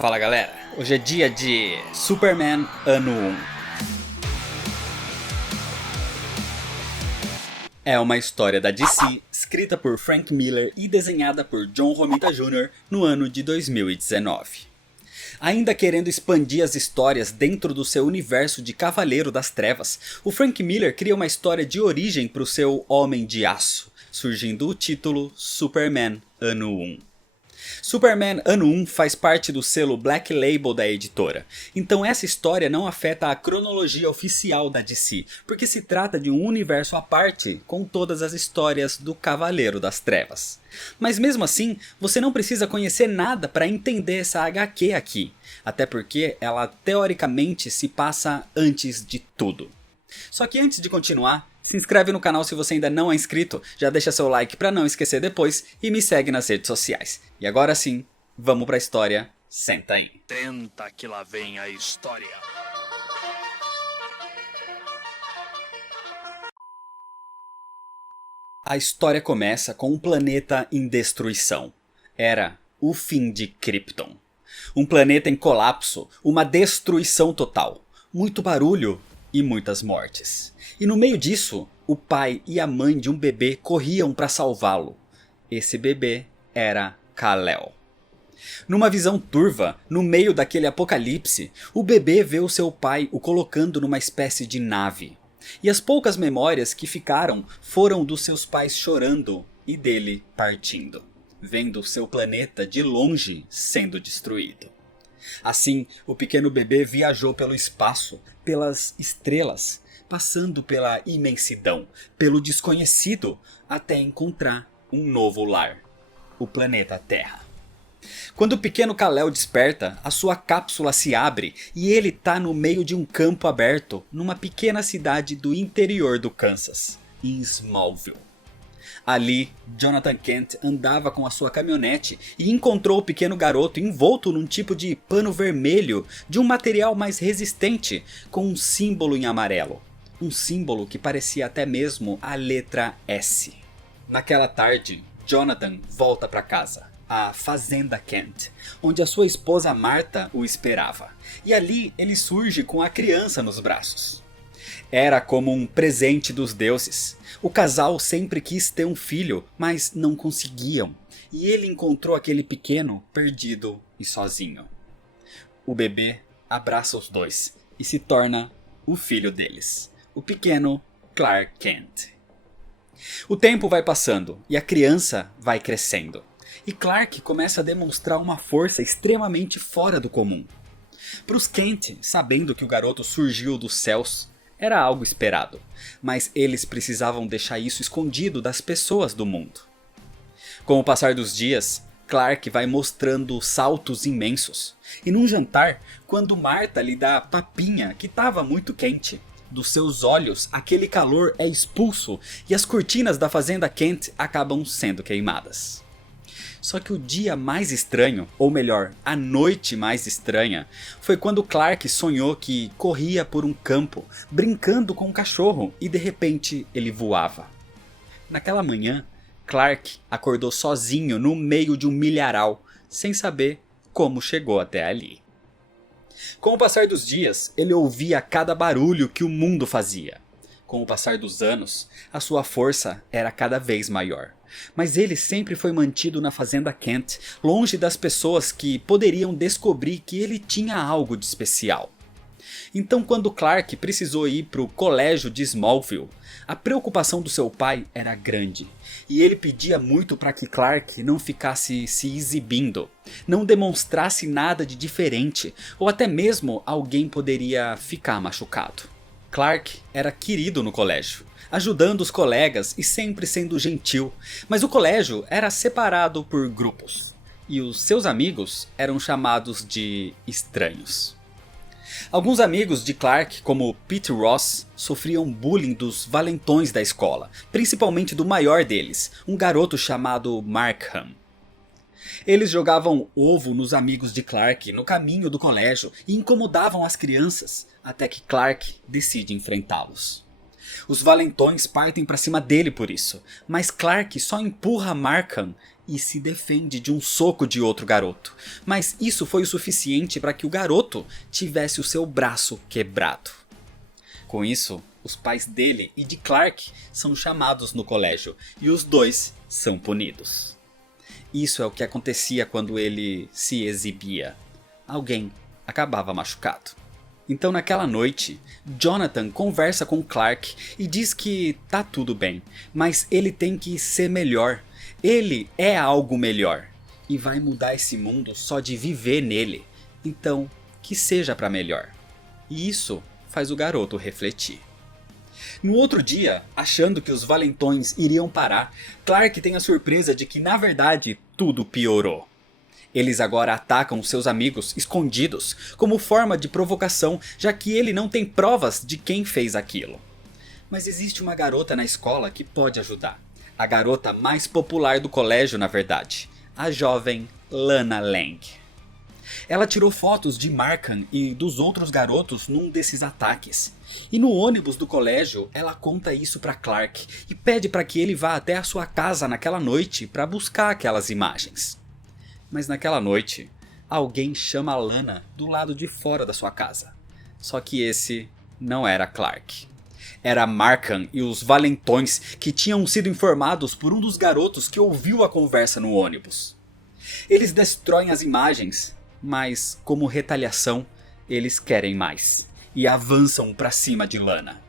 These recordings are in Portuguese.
Fala galera, hoje é dia de Superman Ano 1. É uma história da DC, escrita por Frank Miller e desenhada por John Romita Jr. no ano de 2019. Ainda querendo expandir as histórias dentro do seu universo de Cavaleiro das Trevas, o Frank Miller cria uma história de origem para o seu Homem de Aço, surgindo o título Superman Ano 1. Superman Ano 1 faz parte do selo Black Label da editora, então essa história não afeta a cronologia oficial da DC, porque se trata de um universo à parte com todas as histórias do Cavaleiro das Trevas. Mas mesmo assim, você não precisa conhecer nada para entender essa HQ aqui, até porque ela teoricamente se passa antes de tudo. Só que antes de continuar, se inscreve no canal se você ainda não é inscrito, já deixa seu like para não esquecer depois e me segue nas redes sociais. E agora sim, vamos pra história, senta aí. Tenta que lá vem a história. A história começa com um planeta em destruição. Era o fim de Krypton. Um planeta em colapso, uma destruição total, muito barulho e muitas mortes. E no meio disso, o pai e a mãe de um bebê corriam para salvá-lo. Esse bebê era Kal-El. Numa visão turva, no meio daquele apocalipse, o bebê vê o seu pai o colocando numa espécie de nave. E as poucas memórias que ficaram foram dos seus pais chorando e dele partindo, vendo seu planeta de longe sendo destruído. Assim, o pequeno bebê viajou pelo espaço, pelas estrelas, passando pela imensidão, pelo desconhecido, até encontrar um novo lar, o planeta Terra. Quando o pequeno Kal-El desperta, a sua cápsula se abre e ele está no meio de um campo aberto, numa pequena cidade do interior do Kansas, em Smallville. Ali, Jonathan Kent andava com a sua caminhonete e encontrou o pequeno garoto envolto num tipo de pano vermelho de um material mais resistente, com um símbolo em amarelo. Um símbolo que parecia até mesmo a letra S. Naquela tarde, Jonathan volta para casa, a Fazenda Kent, onde a sua esposa Martha o esperava. E ali ele surge com a criança nos braços. Era como um presente dos deuses. O casal sempre quis ter um filho, mas não conseguiam. E ele encontrou aquele pequeno perdido e sozinho. O bebê abraça os dois e se torna o filho deles, o pequeno Clark Kent. O tempo vai passando e a criança vai crescendo. E Clark começa a demonstrar uma força extremamente fora do comum. Para os Kent, sabendo que o garoto surgiu dos céus, era algo esperado, mas eles precisavam deixar isso escondido das pessoas do mundo. Com o passar dos dias, Clark vai mostrando saltos imensos. E num jantar, quando Martha lhe dá a papinha que estava muito quente, dos seus olhos aquele calor é expulso e as cortinas da fazenda Kent acabam sendo queimadas. Só que o dia mais estranho, ou melhor, a noite mais estranha, foi quando Clark sonhou que corria por um campo, brincando com um cachorro, e de repente ele voava. Naquela manhã, Clark acordou sozinho no meio de um milharal, sem saber como chegou até ali. Com o passar dos dias, ele ouvia cada barulho que o mundo fazia. Com o passar dos anos, a sua força era cada vez maior. Mas ele sempre foi mantido na fazenda Kent, longe das pessoas que poderiam descobrir que ele tinha algo de especial. Então quando Clark precisou ir para o colégio de Smallville, a preocupação do seu pai era grande. E ele pedia muito para que Clark não ficasse se exibindo, não demonstrasse nada de diferente, ou até mesmo alguém poderia ficar machucado. Clark era querido no colégio, ajudando os colegas e sempre sendo gentil, mas o colégio era separado por grupos, e os seus amigos eram chamados de estranhos. Alguns amigos de Clark, como Pete Ross, sofriam bullying dos valentões da escola, principalmente do maior deles, um garoto chamado Markham. Eles jogavam ovo nos amigos de Clark no caminho do colégio e incomodavam as crianças, até que Clark decide enfrentá-los. Os valentões partem para cima dele por isso, mas Clark só empurra Markham e se defende de um soco de outro garoto, mas isso foi o suficiente para que o garoto tivesse o seu braço quebrado. Com isso, os pais dele e de Clark são chamados no colégio e os dois são punidos. Isso é o que acontecia quando ele se exibia. Alguém acabava machucado. Então naquela noite, Jonathan conversa com Clark e diz que tá tudo bem, mas ele tem que ser melhor. Ele é algo melhor e vai mudar esse mundo só de viver nele. Então, que seja para melhor. E isso faz o garoto refletir. No outro dia, achando que os valentões iriam parar, Clark tem a surpresa de que na verdade tudo piorou. Eles agora atacam seus amigos escondidos como forma de provocação, já que ele não tem provas de quem fez aquilo. Mas existe uma garota na escola que pode ajudar. A garota mais popular do colégio, na verdade. A jovem Lana Lang. Ela tirou fotos de Markham e dos outros garotos num desses ataques. E no ônibus do colégio, ela conta isso para Clark e pede para que ele vá até a sua casa naquela noite para buscar aquelas imagens. Mas naquela noite, alguém chama a Lana do lado de fora da sua casa. Só que esse não era Clark. Era Markham e os valentões que tinham sido informados por um dos garotos que ouviu a conversa no ônibus. Eles destroem as imagens, mas como retaliação, eles querem mais. E avançam para cima de Lana.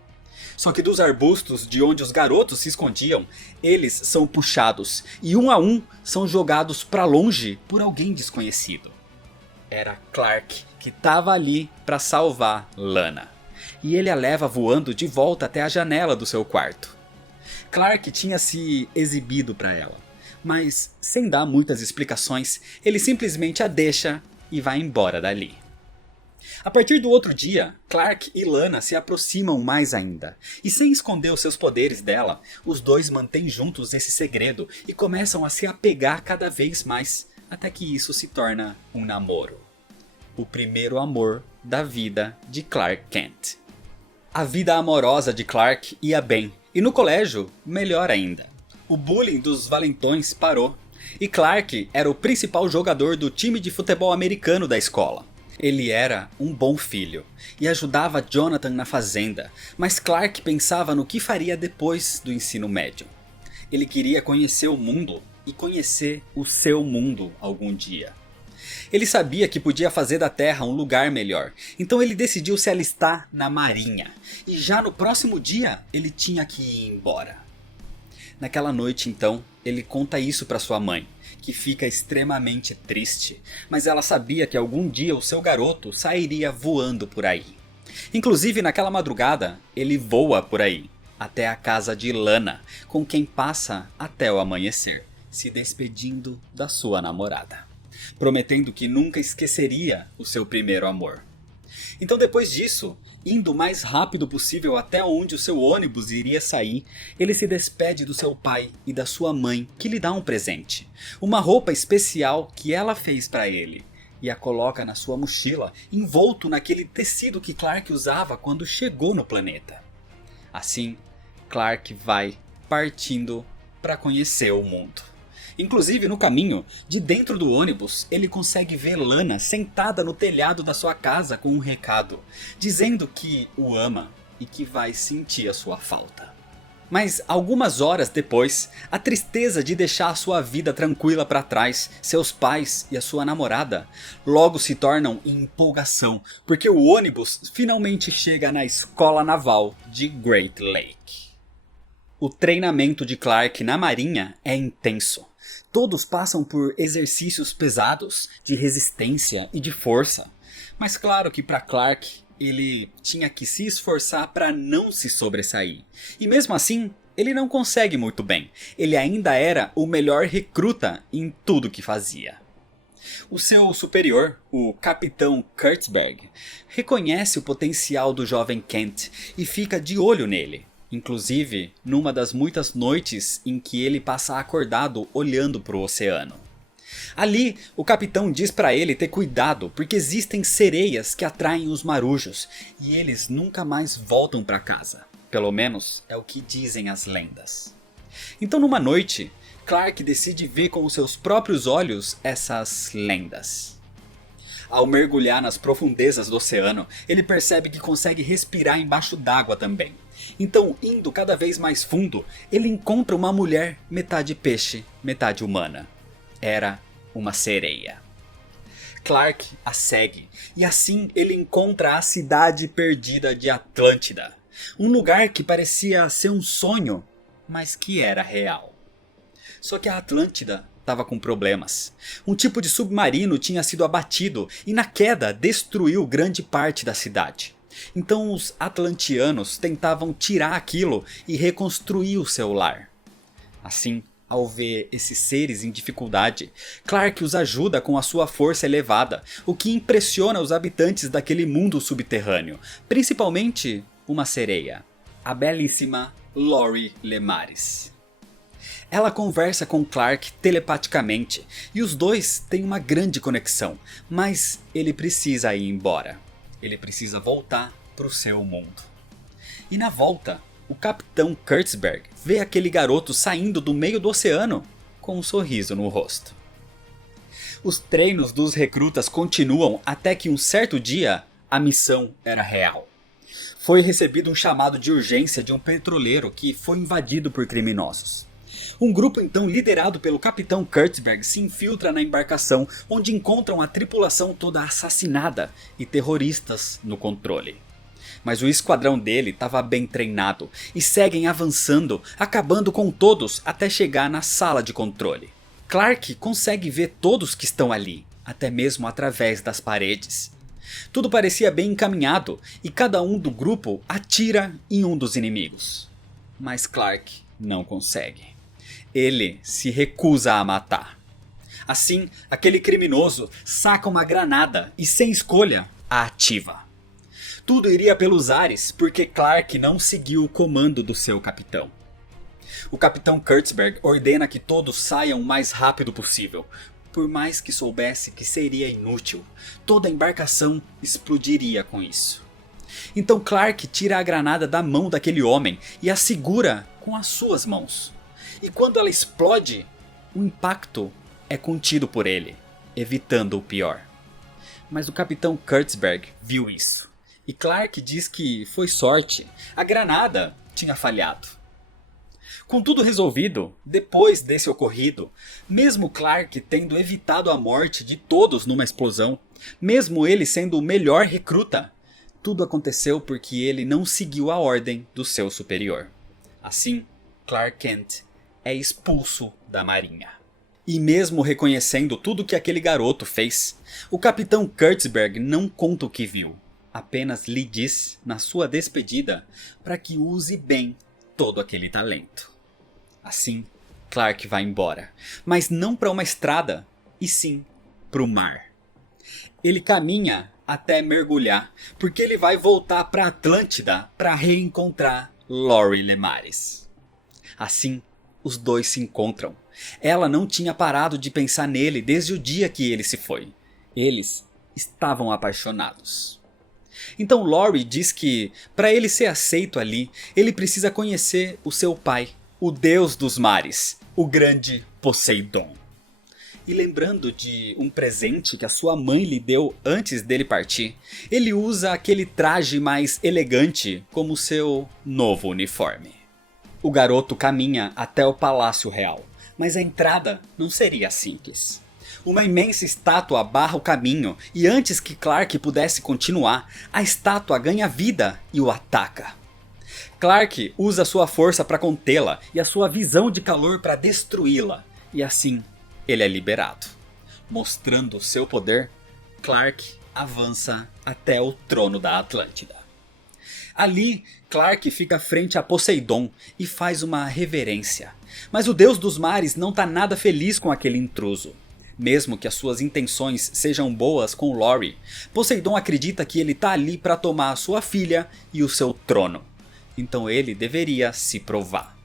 Só que dos arbustos de onde os garotos se escondiam, eles são puxados e um a um são jogados para longe por alguém desconhecido. Era Clark que estava ali para salvar Lana. E ele a leva voando de volta até a janela do seu quarto. Clark tinha se exibido para ela, mas sem dar muitas explicações, ele simplesmente a deixa e vai embora dali. A partir do outro dia, Clark e Lana se aproximam mais ainda. E sem esconder os seus poderes dela, os dois mantêm juntos esse segredo e começam a se apegar cada vez mais, até que isso se torna um namoro. O primeiro amor da vida de Clark Kent. A vida amorosa de Clark ia bem, e no colégio, melhor ainda. O bullying dos valentões parou, e Clark era o principal jogador do time de futebol americano da escola. Ele era um bom filho e ajudava Jonathan na fazenda, mas Clark pensava no que faria depois do ensino médio. Ele queria conhecer o mundo e conhecer o seu mundo algum dia. Ele sabia que podia fazer da Terra um lugar melhor, então ele decidiu se alistar na Marinha. E já no próximo dia ele tinha que ir embora. Naquela noite então, ele conta isso para sua mãe, que fica extremamente triste, mas ela sabia que algum dia o seu garoto sairia voando por aí. Inclusive naquela madrugada, ele voa por aí, até a casa de Lana, com quem passa até o amanhecer, se despedindo da sua namorada, prometendo que nunca esqueceria o seu primeiro amor. Então depois disso, indo o mais rápido possível até onde o seu ônibus iria sair, ele se despede do seu pai e da sua mãe, que lhe dá um presente. Uma roupa especial que ela fez para ele, e a coloca na sua mochila, envolto naquele tecido que Clark usava quando chegou no planeta. Assim, Clark vai partindo para conhecer o mundo. Inclusive no caminho, de dentro do ônibus, ele consegue ver Lana sentada no telhado da sua casa com um recado, dizendo que o ama e que vai sentir a sua falta. Mas algumas horas depois, a tristeza de deixar a sua vida tranquila para trás, seus pais e a sua namorada, logo se tornam em empolgação, porque o ônibus finalmente chega na escola naval de Great Lake. O treinamento de Clark na Marinha é intenso. Todos passam por exercícios pesados, de resistência e de força. Mas claro que para Clark, ele tinha que se esforçar para não se sobressair. E mesmo assim, ele não consegue muito bem. Ele ainda era o melhor recruta em tudo que fazia. O seu superior, o Capitão Kurtzberg, reconhece o potencial do jovem Kent e fica de olho nele. Inclusive, numa das muitas noites em que ele passa acordado olhando para o oceano. Ali, o capitão diz para ele ter cuidado, porque existem sereias que atraem os marujos, e eles nunca mais voltam para casa. Pelo menos é o que dizem as lendas. Então numa noite, Clark decide ver com os seus próprios olhos essas lendas. Ao mergulhar nas profundezas do oceano, ele percebe que consegue respirar embaixo d'água também. Então, indo cada vez mais fundo, ele encontra uma mulher metade peixe, metade humana. Era uma sereia. Clark a segue, e assim ele encontra a cidade perdida de Atlântida. Um lugar que parecia ser um sonho, mas que era real. Só que a Atlântida estava com problemas. Um tipo de submarino tinha sido abatido e na queda destruiu grande parte da cidade. Então os atlantianos tentavam tirar aquilo e reconstruir o seu lar. Assim, ao ver esses seres em dificuldade, Clark os ajuda com a sua força elevada, o que impressiona os habitantes daquele mundo subterrâneo, principalmente uma sereia, a belíssima Lori Lemares. Ela conversa com Clark telepaticamente e os dois têm uma grande conexão, mas ele precisa ir embora. Ele precisa voltar para o seu mundo. E na volta, o Capitão Kurtzberg vê aquele garoto saindo do meio do oceano com um sorriso no rosto. Os treinos dos recrutas continuam até que um certo dia a missão era real. Foi recebido um chamado de urgência de um petroleiro que foi invadido por criminosos. Um grupo então liderado pelo Capitão Kurtzberg se infiltra na embarcação, onde encontram a tripulação toda assassinada e terroristas no controle. Mas o esquadrão dele estava bem treinado e seguem avançando, acabando com todos até chegar na sala de controle. Clark consegue ver todos que estão ali, até mesmo através das paredes. Tudo parecia bem encaminhado e cada um do grupo atira em um dos inimigos. Mas Clark não consegue. Ele se recusa a matar. Assim, aquele criminoso saca uma granada e, sem escolha, a ativa. Tudo iria pelos ares porque Clark não seguiu o comando do seu capitão. O Capitão Kurtzberg ordena que todos saiam o mais rápido possível. Por mais que soubesse que seria inútil, toda a embarcação explodiria com isso. Então Clark tira a granada da mão daquele homem e a segura com as suas mãos. E quando ela explode, o impacto é contido por ele, evitando o pior. Mas o Capitão Kurtzberg viu isso. E Clark diz que foi sorte, a granada tinha falhado. Com tudo resolvido, depois desse ocorrido, mesmo Clark tendo evitado a morte de todos numa explosão, mesmo ele sendo o melhor recruta, tudo aconteceu porque ele não seguiu a ordem do seu superior. Assim, Clark Kent é expulso da marinha. E mesmo reconhecendo tudo que aquele garoto fez, o Capitão Kurtzberg não conta o que viu. Apenas lhe diz, na sua despedida, para que use bem todo aquele talento. Assim, Clark vai embora, mas não para uma estrada, e sim para o mar. Ele caminha até mergulhar, porque ele vai voltar para Atlântida para reencontrar Lori Lemares. Assim, os dois se encontram. Ela não tinha parado de pensar nele desde o dia que ele se foi. Eles estavam apaixonados. Então Lori diz que, para ele ser aceito ali, ele precisa conhecer o seu pai, o deus dos mares, o grande Poseidon. E lembrando de um presente que a sua mãe lhe deu antes dele partir, ele usa aquele traje mais elegante como seu novo uniforme. O garoto caminha até o Palácio Real, mas a entrada não seria simples. Uma imensa estátua barra o caminho e antes que Clark pudesse continuar, a estátua ganha vida e o ataca. Clark usa sua força para contê-la e a sua visão de calor para destruí-la, e assim ele é liberado. Mostrando seu poder, Clark avança até o trono da Atlântida. Ali, Clark fica frente a Poseidon e faz uma reverência. Mas o deus dos mares não está nada feliz com aquele intruso. Mesmo que as suas intenções sejam boas com Lori, Poseidon acredita que ele está ali para tomar a sua filha e o seu trono. Então ele deveria se provar.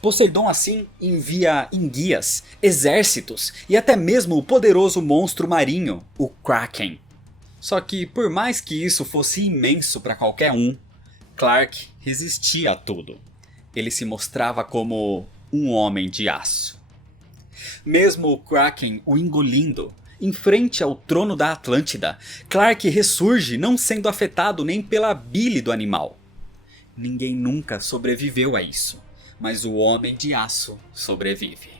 Poseidon assim envia enguias, exércitos e até mesmo o poderoso monstro marinho, o Kraken. Só que por mais que isso fosse imenso para qualquer um, Clark resistia a tudo. Ele se mostrava como um homem de aço. Mesmo o Kraken o engolindo, em frente ao trono da Atlântida, Clark ressurge não sendo afetado nem pela bile do animal. Ninguém nunca sobreviveu a isso, mas o Homem de Aço sobrevive.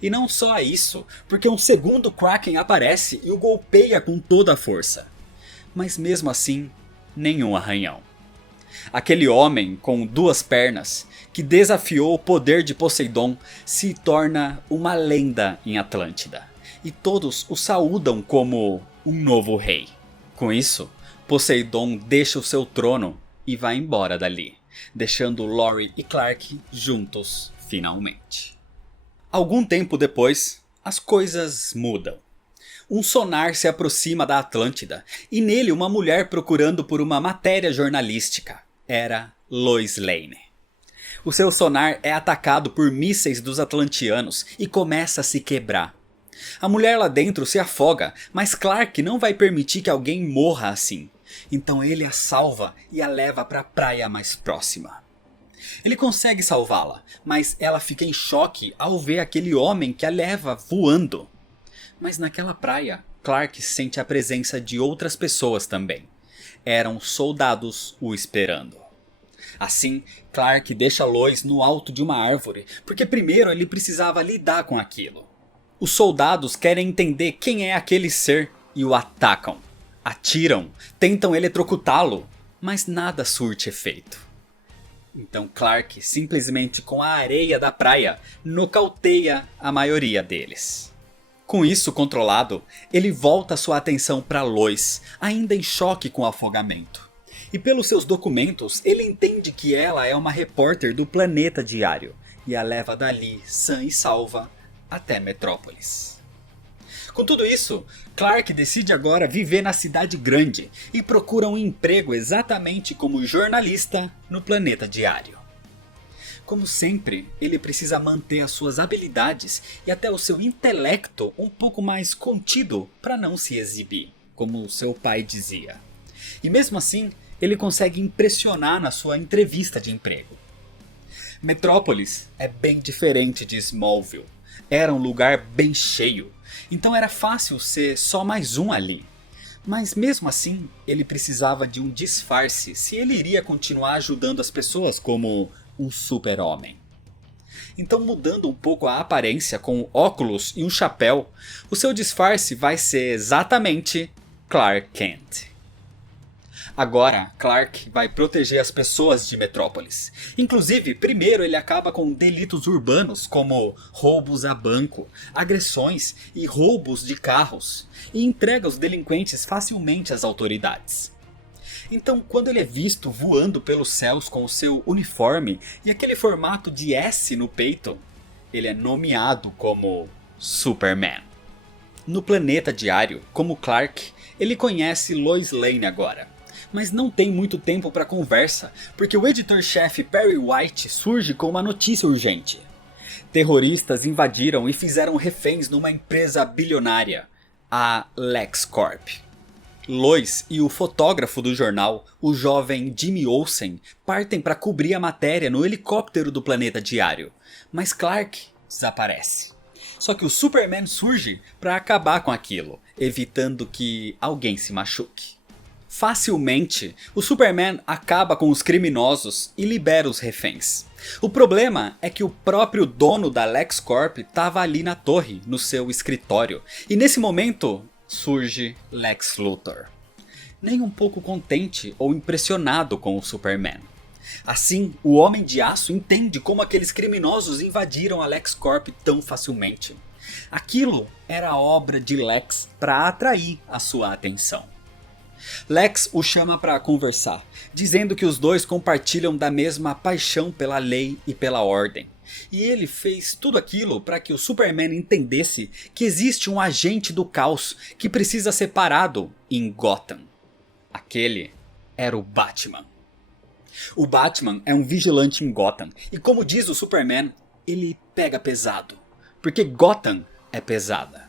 E não só a isso, porque um segundo Kraken aparece e o golpeia com toda a força. Mas mesmo assim, nenhum arranhão. Aquele homem com 2 pernas, que desafiou o poder de Poseidon, se torna uma lenda em Atlântida. E todos o saúdam como um novo rei. Com isso, Poseidon deixa o seu trono e vai embora dali, deixando Lori e Clark juntos finalmente. Algum tempo depois, as coisas mudam. Um sonar se aproxima da Atlântida e nele uma mulher procurando por uma matéria jornalística. Era Lois Lane. O seu sonar é atacado por mísseis dos atlantianos e começa a se quebrar. A mulher lá dentro se afoga, mas Clark não vai permitir que alguém morra assim. Então ele a salva e a leva para a praia mais próxima. Ele consegue salvá-la, mas ela fica em choque ao ver aquele homem que a leva voando. Mas naquela praia, Clark sente a presença de outras pessoas também. Eram soldados o esperando. Assim, Clark deixa Lois no alto de uma árvore, porque primeiro ele precisava lidar com aquilo. Os soldados querem entender quem é aquele ser e o atacam. Atiram, tentam eletrocutá-lo, mas nada surte efeito. Então Clark, simplesmente com a areia da praia, nocauteia a maioria deles. Com isso controlado, ele volta sua atenção para Lois, ainda em choque com o afogamento. E pelos seus documentos, ele entende que ela é uma repórter do Planeta Diário e a leva dali, sã e salva, até Metrópolis. Com tudo isso, Clark decide agora viver na cidade grande e procura um emprego exatamente como jornalista no Planeta Diário. Como sempre, ele precisa manter as suas habilidades e até o seu intelecto um pouco mais contido para não se exibir, como seu pai dizia. E mesmo assim, ele consegue impressionar na sua entrevista de emprego. Metrópolis é bem diferente de Smallville. Era um lugar bem cheio, então era fácil ser só mais um ali. Mas mesmo assim, ele precisava de um disfarce se ele iria continuar ajudando as pessoas como um super-homem. Então, mudando um pouco a aparência com óculos e um chapéu, o seu disfarce vai ser exatamente Clark Kent. Agora, Clark vai proteger as pessoas de Metrópolis. Inclusive, primeiro ele acaba com delitos urbanos como roubos a banco, agressões e roubos de carros, e entrega os delinquentes facilmente às autoridades. Então, quando ele é visto voando pelos céus com o seu uniforme e aquele formato de S no peito, ele é nomeado como Superman. No Planeta Diário, como Clark, ele conhece Lois Lane agora. Mas não tem muito tempo para conversa, porque o editor-chefe Perry White surge com uma notícia urgente. Terroristas invadiram e fizeram reféns numa empresa bilionária, a LexCorp. Lois e o fotógrafo do jornal, o jovem Jimmy Olsen, partem para cobrir a matéria no helicóptero do Planeta Diário, mas Clark desaparece. Só que o Superman surge para acabar com aquilo, evitando que alguém se machuque. Facilmente, o Superman acaba com os criminosos e libera os reféns. O problema é que o próprio dono da LexCorp estava ali na torre, no seu escritório, e nesse momento surge Lex Luthor. Nem um pouco contente ou impressionado com o Superman. Assim, o Homem de Aço entende como aqueles criminosos invadiram a LexCorp tão facilmente. Aquilo era obra de Lex para atrair a sua atenção. Lex o chama para conversar, dizendo que os dois compartilham da mesma paixão pela lei e pela ordem. E ele fez tudo aquilo para que o Superman entendesse que existe um agente do caos que precisa ser parado em Gotham. Aquele era o Batman. O Batman é um vigilante em Gotham e, como diz o Superman, ele pega pesado, porque Gotham é pesada.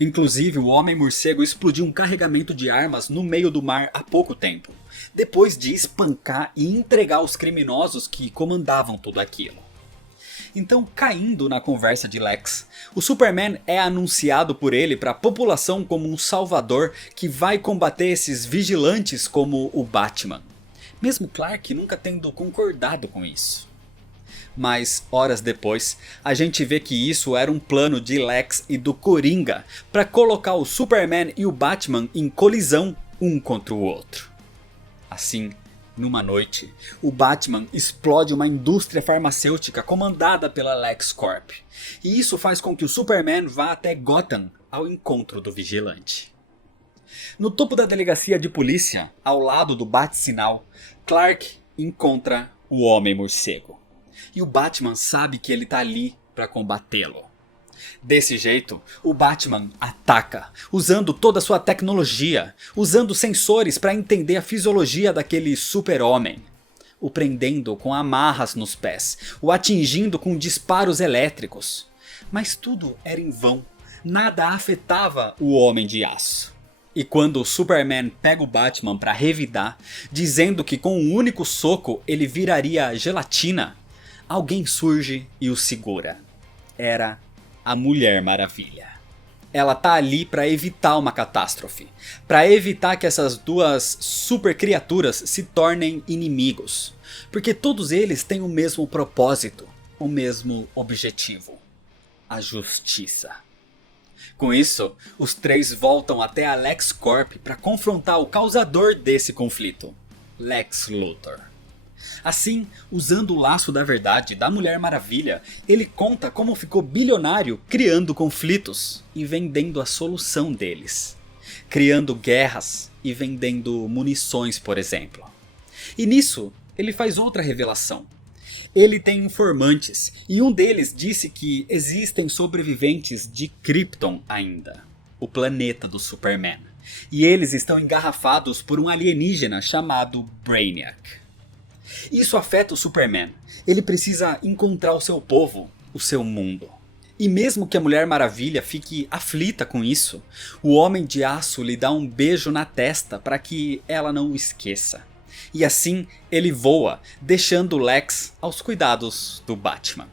Inclusive, o Homem-Morcego explodiu um carregamento de armas no meio do mar há pouco tempo, depois de espancar e entregar os criminosos que comandavam tudo aquilo. Então, caindo na conversa de Lex, o Superman é anunciado por ele para a população como um salvador que vai combater esses vigilantes como o Batman. Mesmo Clark nunca tendo concordado com isso. Mas, horas depois, a gente vê que isso era um plano de Lex e do Coringa para colocar o Superman e o Batman em colisão um contra o outro. Assim, numa noite, o Batman explode uma indústria farmacêutica comandada pela LexCorp. E isso faz com que o Superman vá até Gotham ao encontro do vigilante. No topo da delegacia de polícia, ao lado do bate-sinal, Clark encontra o Homem-Morcego. E o Batman sabe que ele está ali para combatê-lo. Desse jeito, o Batman ataca, usando toda a sua tecnologia, usando sensores para entender a fisiologia daquele super-homem. O prendendo com amarras nos pés, o atingindo com disparos elétricos. Mas tudo era em vão, nada afetava o Homem de Aço. E quando o Superman pega o Batman para revidar, dizendo que com um único soco ele viraria gelatina, alguém surge e o segura. Era a Mulher Maravilha. Ela tá ali para evitar uma catástrofe, para evitar que essas duas super criaturas se tornem inimigos, porque todos eles têm o mesmo propósito, o mesmo objetivo: a justiça. Com isso, os três voltam até a LexCorp para confrontar o causador desse conflito, Lex Luthor. Assim, usando o laço da verdade da Mulher Maravilha, ele conta como ficou bilionário criando conflitos e vendendo a solução deles. Criando guerras e vendendo munições, por exemplo. E nisso, ele faz outra revelação. Ele tem informantes e um deles disse que existem sobreviventes de Krypton ainda, o planeta do Superman. E eles estão engarrafados por um alienígena chamado Brainiac. Isso afeta o Superman. Ele precisa encontrar o seu povo, o seu mundo. E mesmo que a Mulher Maravilha fique aflita com isso, o Homem de Aço lhe dá um beijo na testa para que ela não o esqueça. E assim ele voa, deixando Lex aos cuidados do Batman.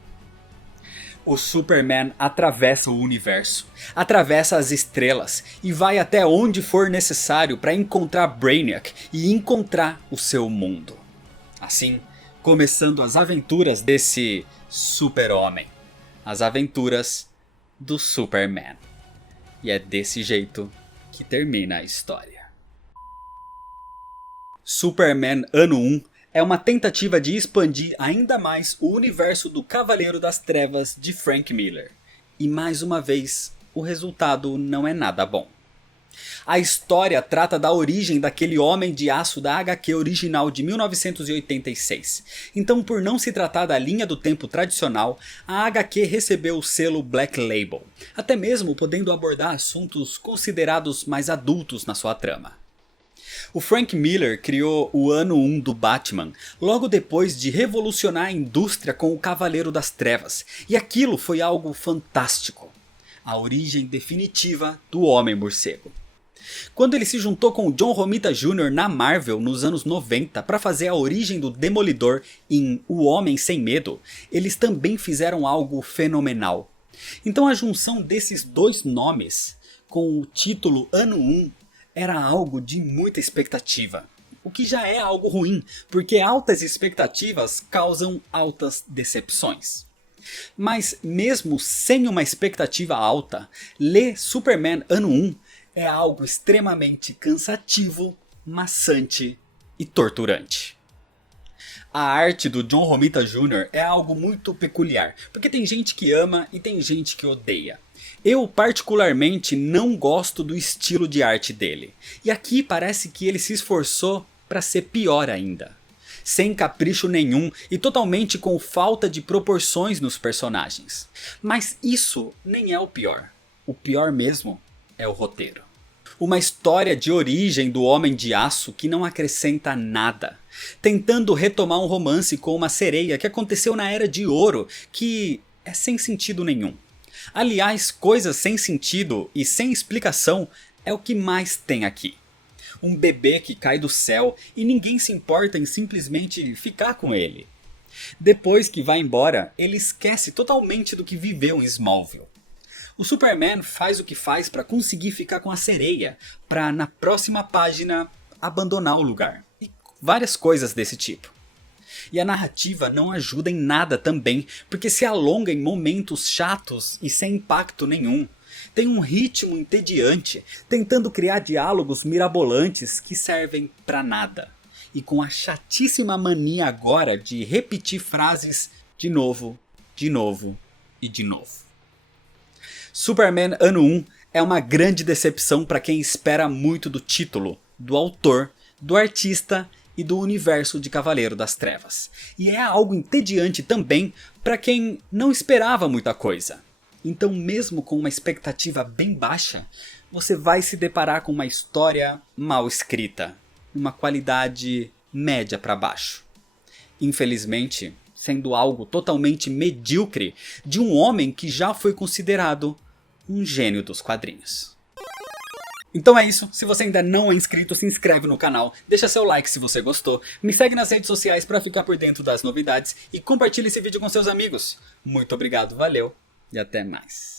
O Superman atravessa o universo, atravessa as estrelas e vai até onde for necessário para encontrar Brainiac e encontrar o seu mundo. Assim, começando as aventuras desse super-homem. As aventuras do Superman. E é desse jeito que termina a história. Superman Ano 1 é uma tentativa de expandir ainda mais o universo do Cavaleiro das Trevas de Frank Miller. E mais uma vez, o resultado não é nada bom. A história trata da origem daquele Homem de Aço da HQ original de 1986. Então, por não se tratar da linha do tempo tradicional, a HQ recebeu o selo Black Label, até mesmo podendo abordar assuntos considerados mais adultos na sua trama. O Frank Miller criou o Ano 1 do Batman logo depois de revolucionar a indústria com o Cavaleiro das Trevas, e aquilo foi algo fantástico. A origem definitiva do Homem-Morcego. Quando ele se juntou com o John Romita Jr. na Marvel nos anos 90 para fazer a origem do Demolidor em O Homem Sem Medo, eles também fizeram algo fenomenal. Então a junção desses dois nomes com o título Ano 1 era algo de muita expectativa. O que já é algo ruim, porque altas expectativas causam altas decepções. Mas mesmo sem uma expectativa alta, ler Superman Ano 1 é algo extremamente cansativo, maçante e torturante. A arte do John Romita Jr. é algo muito peculiar, porque tem gente que ama e tem gente que odeia. Eu particularmente não gosto do estilo de arte dele, e aqui parece que ele se esforçou para ser pior ainda. Sem capricho nenhum e totalmente com falta de proporções nos personagens. Mas isso nem é o pior. O pior mesmo é o roteiro. Uma história de origem do Homem de Aço que não acrescenta nada. Tentando retomar um romance com uma sereia que aconteceu na Era de Ouro, que é sem sentido nenhum. Aliás, coisas sem sentido e sem explicação é o que mais tem aqui. Um bebê que cai do céu e ninguém se importa em simplesmente ficar com ele. Depois que vai embora, ele esquece totalmente do que viveu em Smallville. O Superman faz o que faz para conseguir ficar com a sereia, para na próxima página abandonar o lugar. E várias coisas desse tipo. E a narrativa não ajuda em nada também, porque se alonga em momentos chatos e sem impacto nenhum. Tem um ritmo entediante, tentando criar diálogos mirabolantes que servem pra nada. E com a chatíssima mania agora de repetir frases de novo e de novo. Superman Ano 1 é uma grande decepção para quem espera muito do título, do autor, do artista e do universo de Cavaleiro das Trevas. E é algo entediante também para quem não esperava muita coisa. Então, mesmo com uma expectativa bem baixa, você vai se deparar com uma história mal escrita, uma qualidade média para baixo. Infelizmente, sendo algo totalmente medíocre de um homem que já foi considerado um gênio dos quadrinhos. Então é isso, se você ainda não é inscrito, se inscreve no canal, deixa seu like se você gostou, me segue nas redes sociais para ficar por dentro das novidades e compartilhe esse vídeo com seus amigos. Muito obrigado, valeu e até mais.